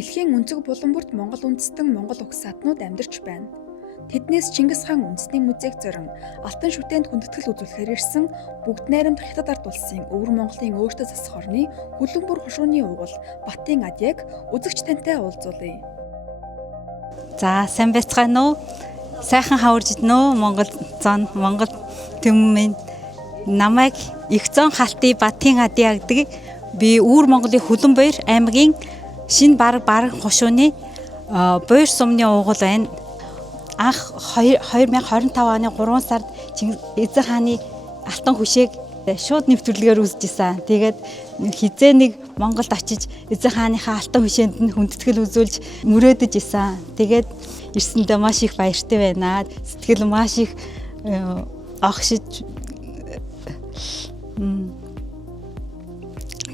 Дэлхийн өнцөг булан бүрт Монгол үндэстэн Монгол угс саднууд амьдарч байна. Тэднээс Чингис хаан үндэсний музейг зорин Алтан шүтээнд хүндэтгэл үзүүлэхээр ирсэн бүгд найрамдах Хятад ард улсын Өвөр Монголын өөртөө засах орны хөлөн бүр хушууны угал Батын Адяг үзэгч тантай уулзуулъя. За сайн байцгаана уу? Сайхан хаварж иднэ үү? Монгол зон, Монгол төмөн намайг их зон халтын Батын Адяг гэдэг би Өвөр Монголын хөлөн буур аймгийн шинэ бараг хушууны буур сумны угал байна. Анх 2025 оны 3 сард Эзэн хааны алтан хүшээг шууд нэвтрүүлгээр үзчихсэн. Тэгээд хизээ нэг Монголд очиж Эзэн хааныхаа алтан хүшээнд нь хүндэтгэл үзүүлж мөрөөдөж исэн. Тэгээд ирсэндээ маш их баяртай байна. Сэтгэл маш их огшиж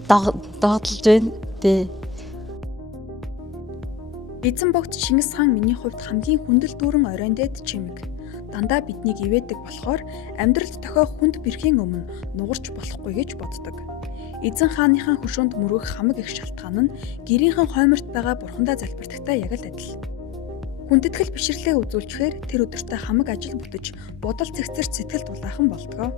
догтлж байна. Эзэн богд Чингис хаан миний хувьд хамгийн хүндэл дүүрэн оройн дээд чимэг. Дандаа биднийг ивэдэг болохоор амьдралд тохиох хүнд бэрхийн өмнө нугарч болохгүй гэж боддог. Эзэн хааныхаа хөшөөнд мөргөх хамаг их шалтгаан нь гэрийнхэн хойморт байгаа бурхандаа залбирдагтай яг л адил. Хүндэтгэл бишрлээ үзүүлчихээр тэр өдөртөө хамаг ажил бүтэж бодол цэгцэрч сэтгэл дулаахан болдгоо.